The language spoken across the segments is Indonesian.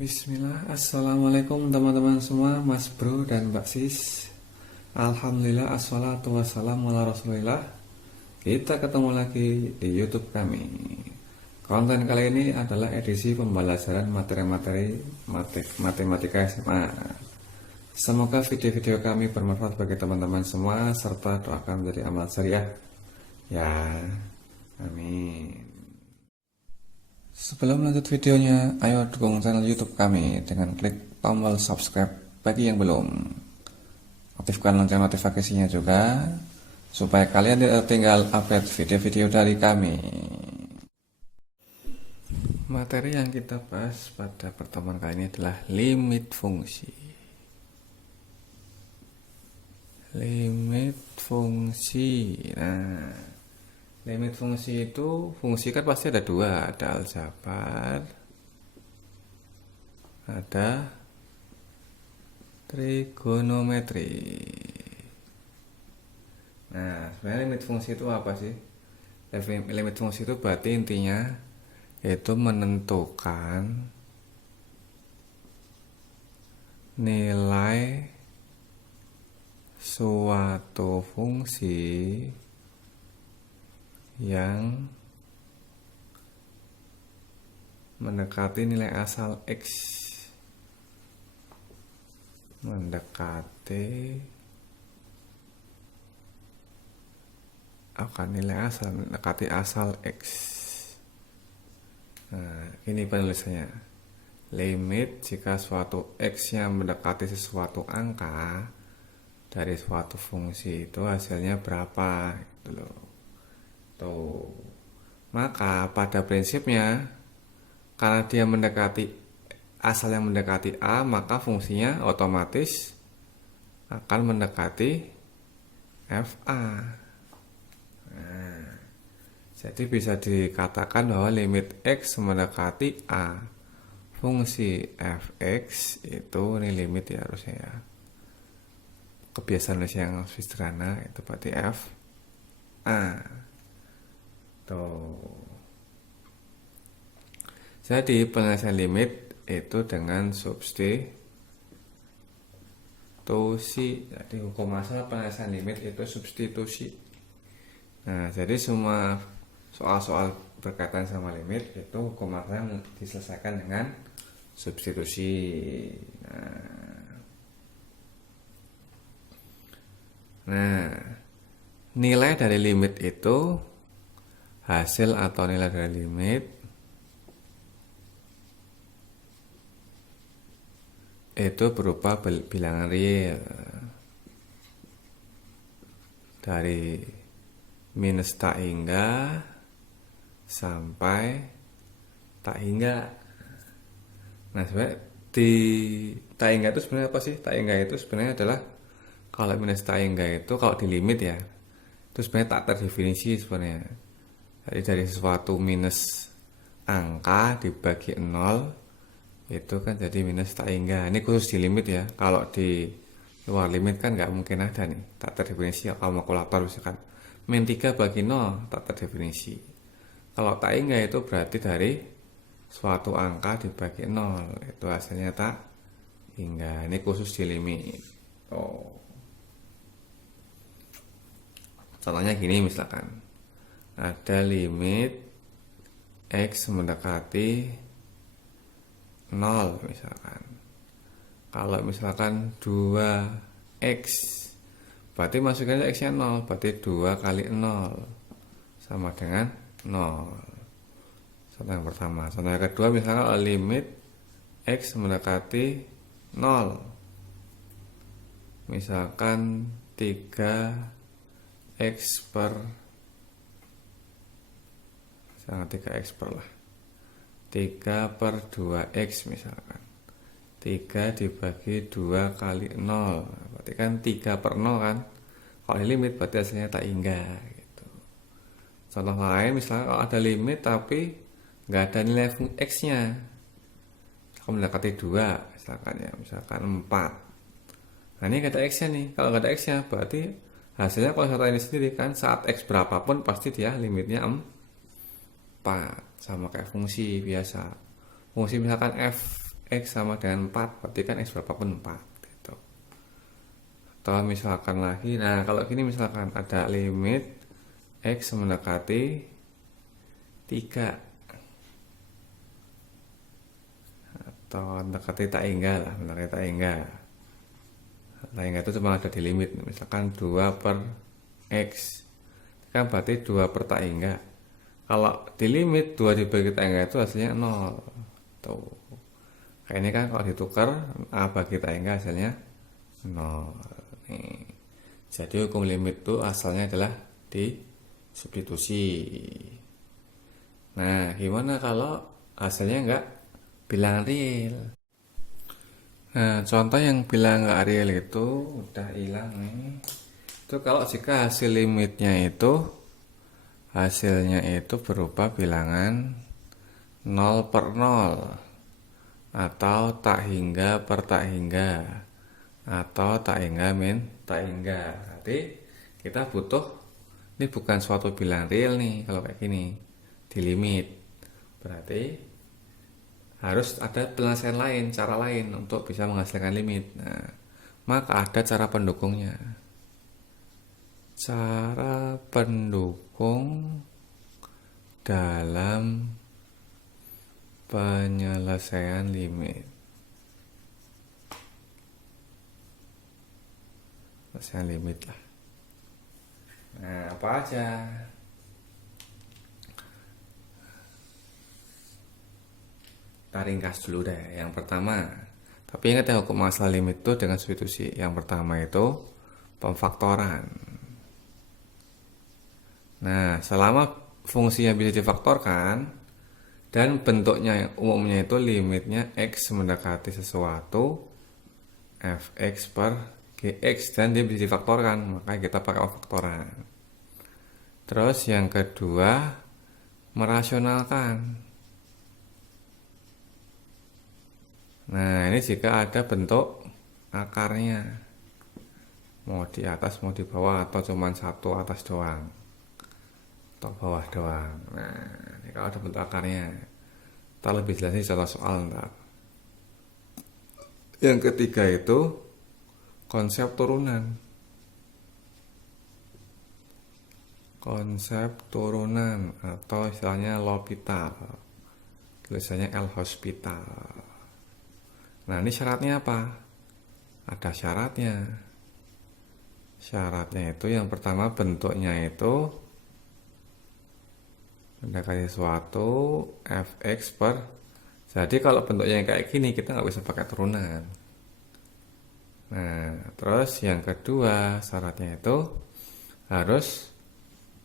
Bismillah, Assalamualaikum teman-teman semua, Mas Bro dan Mbak Sis. Alhamdulillah, assalatu wassalamu ala rasulillah. Kita ketemu lagi di YouTube kami. Konten kali ini adalah edisi pembelajaran materi-materi matematika SMA. Semoga video-video kami bermanfaat bagi teman-teman semua, serta doakan menjadi amal syariah. Ya, amin. Sebelum lanjut videonya, ayo dukung channel YouTube kami dengan klik tombol subscribe bagi yang belum. Aktifkan lonceng notifikasinya juga, supaya kalian tidak tertinggal update video-video dari kami. Materi yang kita bahas pada pertemuan kali ini adalah limit fungsi. Limit fungsi. Nah, limit fungsi itu, fungsi kan pasti ada dua, ada aljabar, ada trigonometri. Nah, sebenarnya limit fungsi itu apa sih? Limit fungsi itu berarti intinya itu menentukan nilai suatu fungsi yang mendekati nilai asal X, mendekati asal X. Nah, ini penulisannya. Limit jika suatu X yang mendekati sesuatu angka dari suatu fungsi itu hasilnya berapa gitu loh. Tuh. Maka pada prinsipnya, karena dia mendekati asal yang mendekati A, maka fungsinya otomatis akan mendekati FA. Nah, jadi bisa dikatakan bahwa limit X mendekati A, fungsi Fx itu ini limit ya harusnya ya. Kebiasaan yang sederhana itu berarti F A. Tuh. Jadi penyelesaian limit itu dengan substitusi. Jadi hukum asal penyelesaian limit itu substitusi. Nah, jadi semua soal-soal berkaitan sama limit itu hukum asal diselesaikan dengan substitusi. Nah, nilai dari limit itu, hasil atau nilai dari limit itu berupa bilangan real dari minus tak hingga sampai tak hingga. Nah, sebenarnya di tak hingga itu sebenarnya apa sih? Tak hingga itu sebenarnya adalah, kalau minus tak hingga itu kalau di limit ya, itu sebenarnya tak terdefinisi sebenarnya. Jadi dari sesuatu minus angka dibagi 0 itu kan jadi minus tak hingga. Ini khusus di limit ya. Kalau di luar limit kan nggak mungkin ada nih tak terdefinisi. Kalau kalkulator misalkan min 3 bagi 0 tak terdefinisi. Kalau tak hingga itu berarti dari suatu angka dibagi 0 itu hasilnya tak hingga. Ini khusus di limit. Contohnya gini, misalkan ada limit X mendekati 0 misalkan. Kalau misalkan 2X, berarti masukannya X nya 0, berarti 2 kali 0 sama dengan 0. Contoh yang pertama. Contoh yang kedua, misalkan limit X mendekati 0, misalkan 3X per 3X per 2X misalkan. 3 dibagi 2 kali 0, berarti kan 3 per 0 kan. Kalau di limit berarti hasilnya tak hingga gitu. Contoh lain, misalkan kalau ada limit tapi nggak ada nilai X nya, kalau mendekati 2 misalkan ya, misalkan 4. Nah, ini nggak ada X nya nih. Kalau nggak ada X nya berarti hasilnya kalau satu ini sendiri kan, saat X berapapun pasti dia limitnya 4, sama kayak fungsi biasa. Fungsi misalkan f X sama dengan 4, berarti kan X berapapun 4 gitu. Atau misalkan lagi, nah kalau gini misalkan ada limit X mendekati 3 atau mendekati tak hingga lah, mendekati tak hingga. Tak hingga itu cuma ada di limit, misalkan 2 per X kan berarti 2 per tak hingga. Kalau di limit 2 dibagi tak hingga itu hasilnya 0 tuh. Kayak ini kan kalau ditukar A bagi tak hingga hasilnya 0 nih. Jadi hukum limit itu asalnya adalah di substitusi. Nah gimana kalau hasilnya enggak bilangan real? Nah contoh yang bilangan enggak real itu udah hilang nih. Itu kalau jika hasil limitnya itu hasilnya itu berupa bilangan 0 per 0 atau tak hingga per tak hingga atau tak hingga min tak hingga. Berarti kita butuh, ini bukan suatu bilangan real nih kalau kayak gini di limit. Berarti harus ada penyelesaian lain, cara lain untuk bisa menghasilkan limit. Nah, maka ada cara pendukungnya. Cara pendukung dalam penyelesaian limit. Penyelesaian limit lah. Nah, apa aja? Kita ringkas dulu deh. Yang pertama, tapi ingat ya hukum asal limit itu dengan substitusi. Yang pertama itu pemfaktoran. Nah, selama fungsinya bisa difaktorkan dan bentuknya umumnya itu limitnya X mendekati sesuatu fx per gx dan dia bisa difaktorkan, makanya kita pakai pemfaktoran. Terus yang kedua, merasionalkan. Nah, ini jika ada bentuk akarnya, mau di atas mau di bawah atau cuma satu atas doang atau bawah doang. Nah, ini kalau ada bentuk akarnya, kita lebih jelasnya contoh soal ntar. Yang ketiga itu konsep turunan. Konsep turunan atau istilahnya L'Hopital, tulisannya L'Hospital. Nah, ini syaratnya apa? Ada syaratnya. Syaratnya itu yang pertama bentuknya itu mendekati suatu fx per. Jadi kalau bentuknya yang kayak gini kita nggak bisa pakai turunan. Nah, terus yang kedua syaratnya itu harus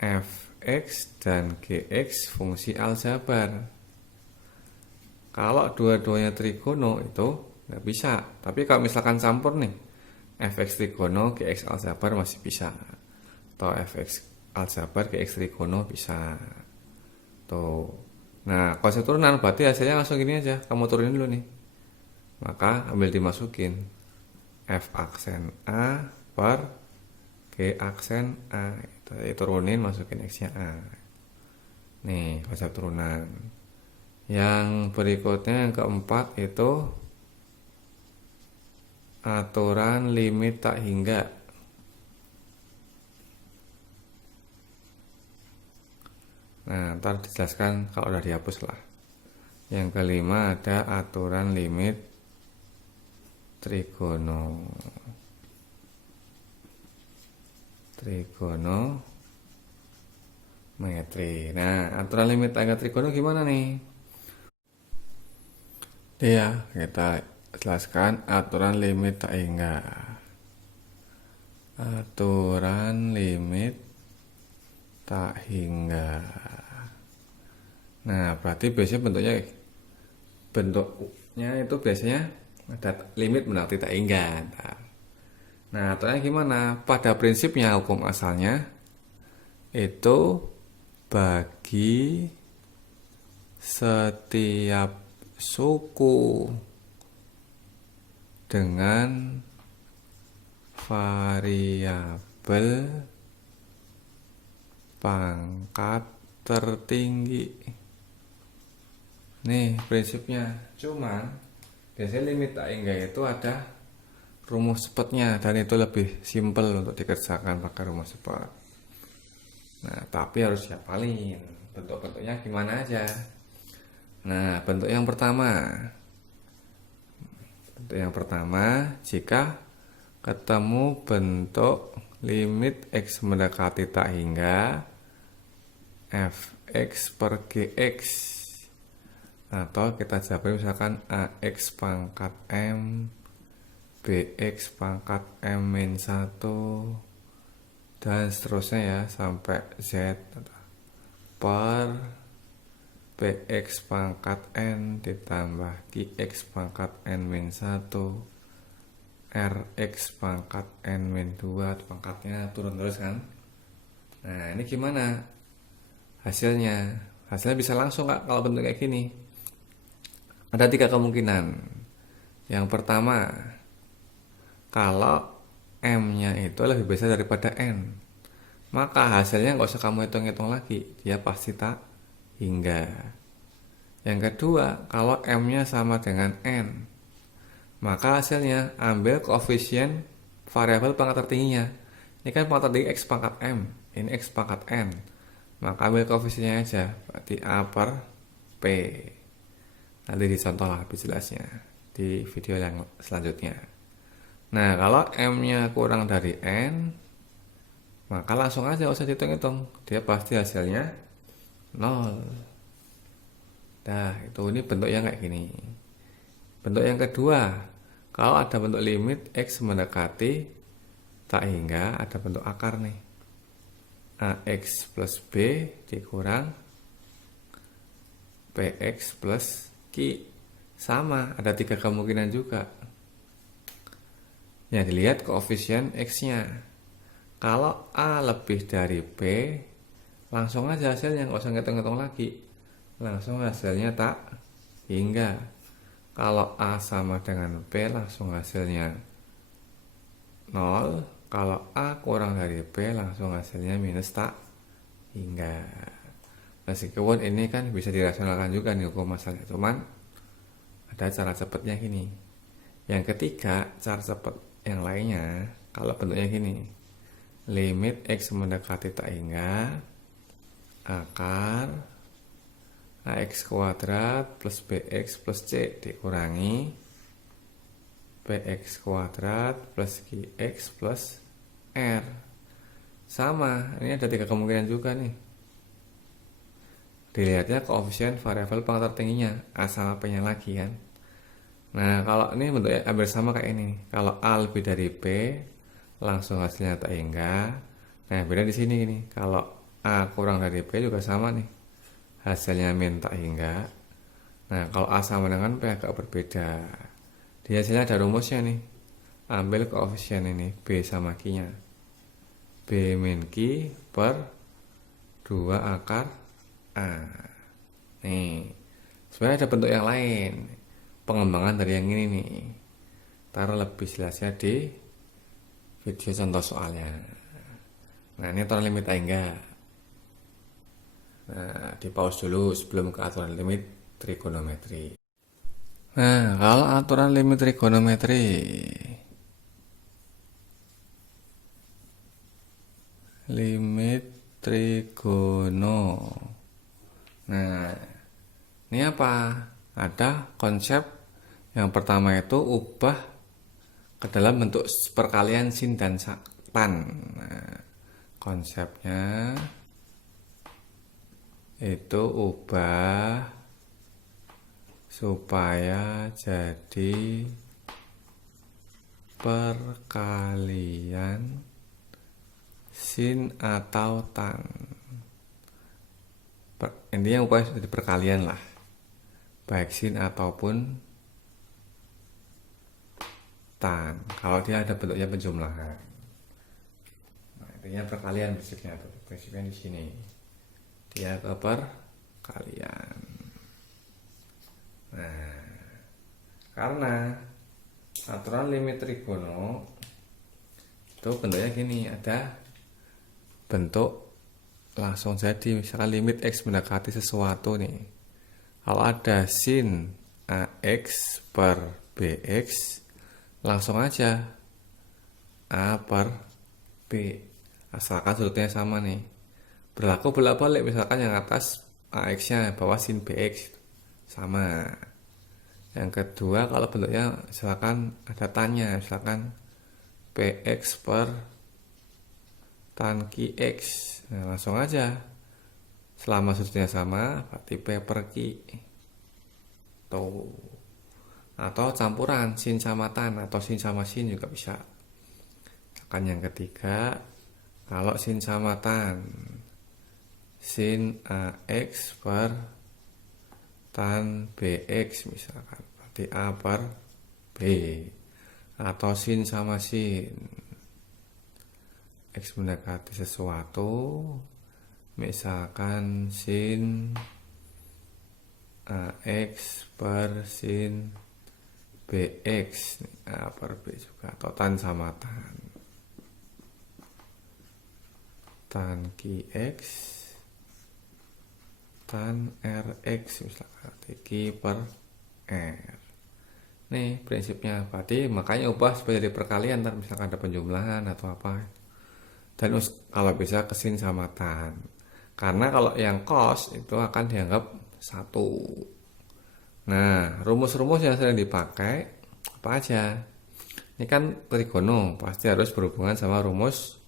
fx dan gx fungsi aljabar. Kalau dua-duanya trigono itu nggak bisa. Tapi kalau misalkan campur nih, fx trigono gx aljabar masih bisa. Atau fx aljabar gx trigono bisa. Tuh. Nah, konsep turunan berarti hasilnya langsung gini aja. Kamu turunin dulu nih. Maka ambil dimasukin f aksen a per g aksen a. Itu turunin, masukin x-nya a. Nih, konsep turunan. Yang berikutnya yang keempat itu aturan limit tak hingga. Nah, ntar dijelaskan kalau udah dihapus lah. Yang kelima ada aturan limit trigonometri. Nah, aturan limit tak hingga trigono gimana nih? Iya, kita jelaskan aturan limit tak hingga. Aturan limit tak hingga. Nah, berarti biasanya bentuknya itu biasanya ada limit mendekati tak hingga. Nah, aturannya gimana? Pada prinsipnya hukum asalnya itu bagi setiap suku dengan variabel pangkat tertinggi. Nih prinsipnya, cuman Biasanya limit tak hingga itu ada rumus cepatnya, dan itu lebih simple untuk dikerjakan pakai rumus cepat. Nah, tapi harus dihafalin bentuk-bentuknya gimana aja. Nah, bentuk yang pertama, jika ketemu bentuk limit x mendekati tak hingga fx per gx, atau kita jawabnya misalkan ax pangkat m bx pangkat m min 1 dan seterusnya ya sampai z per px pangkat n ditambah qx pangkat n min 1 rx pangkat n min 2, pangkatnya turun terus kan. Nah, ini gimana hasilnya? Hasilnya bisa langsung Kak kalau bentuk kayak gini. Ada 3 kemungkinan. Yang pertama, kalau m-nya itu lebih besar daripada n, maka hasilnya nggak usah kamu hitung-hitung lagi, dia pasti tak hingga. Yang kedua, kalau m-nya sama dengan n, maka hasilnya ambil koefisien variabel pangkat tertingginya. Ini kan pangkat tertinggi x pangkat m, ini x pangkat n, maka ambil koefisiennya aja, berarti a per p. Nanti dicontoh lah lebih jelasnya di video yang selanjutnya. Nah, kalau m-nya kurang dari n, maka langsung aja nggak usah dihitung-hitung, dia pasti hasilnya 0. Nah, ini bentuknya kayak gini. Bentuk yang kedua, kalau ada bentuk limit x mendekati tak hingga, ada bentuk akar nih, ax plus b dikurang px plus q. Sama, ada 3 kemungkinan juga. Ya, dilihat koefisien x-nya. Kalau a lebih dari b, langsung aja hasilnya, nggak usah ngitung-ngitung lagi, langsung hasilnya tak hingga. Kalau a sama dengan b, langsung hasilnya 0. Kalau a kurang dari b, langsung hasilnya minus tak hingga. Meskipun ini kan bisa dirasionalkan juga nih hukum masalahnya, cuman ada cara cepatnya gini. Yang ketiga, cara cepat yang lainnya, kalau bentuknya gini, limit x mendekati tak hingga akar ax kuadrat plus bx plus c dikurangi bx kuadrat plus qx plus r. Sama, ini ada 3 kemungkinan juga nih. Dilihatnya koefisien variabel pangkat tertingginya, a sama p nya lagi kan. Nah, kalau ini bentuknya hampir sama kayak ini. Kalau a lebih dari b, langsung hasilnya tak hingga. Nah, beda di sini nih. Kalau a kurang dari b juga sama nih, hasilnya min tak hingga. Nah, kalau a sama dengan p agak berbeda. Di hasilnya ada rumusnya nih. Ambil koefisien ini b sama q nya, b min q per 2 akar a. Nih, sebenarnya ada bentuk yang lain, pengembangan dari yang ini nih. Taruh lebih jelasnya di video contoh soalnya. Nah, ini aturan limit tak hingga. Nah, di pause dulu sebelum ke aturan limit trigonometri. Nah, kalau aturan limit trigonometri, limit trigono. Nah, ini apa? Ada konsep yang pertama itu ubah ke dalam bentuk perkalian sin dan tan. Nah, konsepnya itu ubah supaya jadi perkalian sin atau tan. Intinya upaya jadi perkalian lah, baik sin ataupun tan, kalau dia ada bentuknya penjumlahan. Nah, intinya perkalian prinsipnya di sini, dia ke perkalian. Nah, karena aturan limit trigono itu bentuknya gini, ada bentuk langsung jadi, misalkan limit x mendekati sesuatu nih. Kalau ada sin ax per BX, langsung aja A per B, asalkan sudutnya sama nih. Berlaku bolak-balik, misalkan yang atas AX-nya, bawah sin BX sama. Yang kedua, kalau bentuknya misalkan ada tannya, misalkan PX per tan QX, nah langsung aja, selama sudutnya sama berarti P per Q tuh. Atau campuran sin sama tan atau sin sama sin juga bisa. Misalkan yang ketiga, kalau sin sama tan, sin AX per tan BX misalkan, berarti A per B. Atau sin sama sin, X mendekati sesuatu, misalkan sin AX per sin BX, A per B juga. Atau tan sama tan, tan QX tan RX misalkan, Q per R. Nih prinsipnya, berarti makanya ubah supaya jadi perkalian, ntar misalkan ada penjumlahan atau apa. Dan kalau bisa ke sin sama tan, karena kalau yang cos itu akan dianggap satu. Nah, rumus-rumus yang sering dipakai apa aja? Ini kan trigono, pasti harus berhubungan sama rumus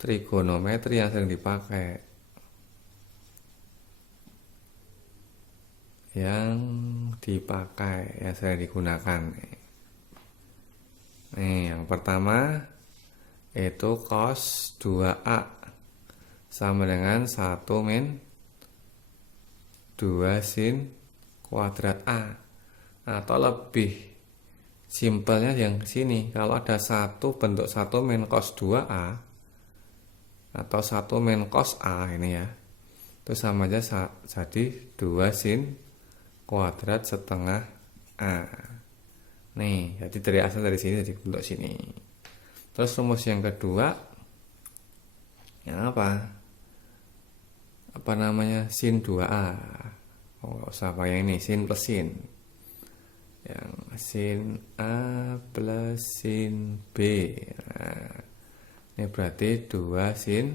trigonometri yang sering dipakai. Yang sering digunakan. Nih, yang pertama itu cos 2A sama dengan 1 min 2 sin kuadrat A. Atau lebih simpelnya yang sini, kalau ada bentuk 1 min cos 2A atau 1 min cos A ini ya, itu sama aja jadi 2 sin kuadrat setengah A. Nih, jadi dari asal dari sini jadi bentuk sini. Terus rumus yang kedua, yang apa? Apa namanya? Sin 2A. Oh, nggak usah pakai ini, sin plus sin. Yang sin A plus sin B. Nah, ini berarti 2 sin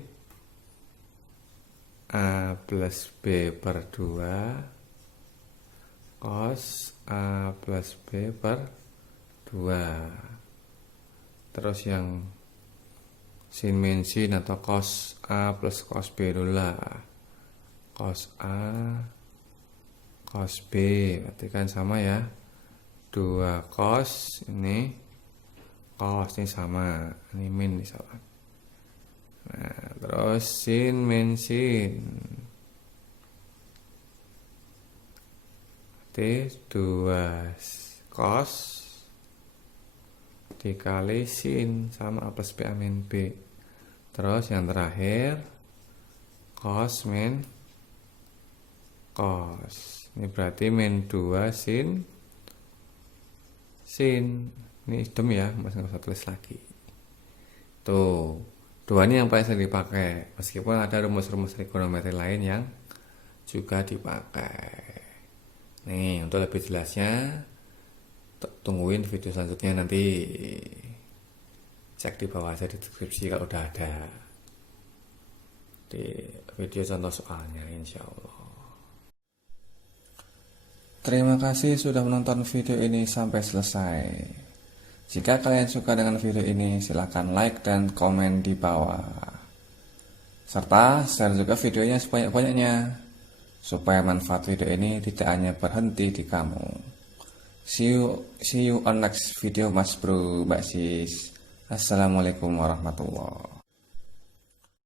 A plus B per 2 cos A plus B per 2. Terus yang sin min sin atau cos A plus cos B dulu lah. Cos A cos B berarti kan sama ya, 2 cos, ini cos, ini sama, ini min misalkan. Nah, terus sin min sin berarti 2 cos dikali sin sama A plus B A min B. Terus yang terakhir cos min cos, ini berarti min 2 sin sin. Ini idem ya, mas nggak usah tulis lagi. Tuh, dua ini yang paling sering dipakai, meskipun ada rumus-rumus trigonometri lain yang juga dipakai. Nih, untuk lebih jelasnya tungguin video selanjutnya, nanti cek di bawah aja di deskripsi kalau udah ada di video contoh soalnya, insya Allah. Terima kasih sudah menonton video ini sampai selesai. Jika kalian suka dengan video ini, silahkan like dan komen di bawah. Serta share juga videonya sebanyak-banyaknya, supaya manfaat video ini tidak hanya berhenti di kamu. See you on next video, Mas Bro, Mbak Sis. Assalamualaikum warahmatullahi wabarakatuh.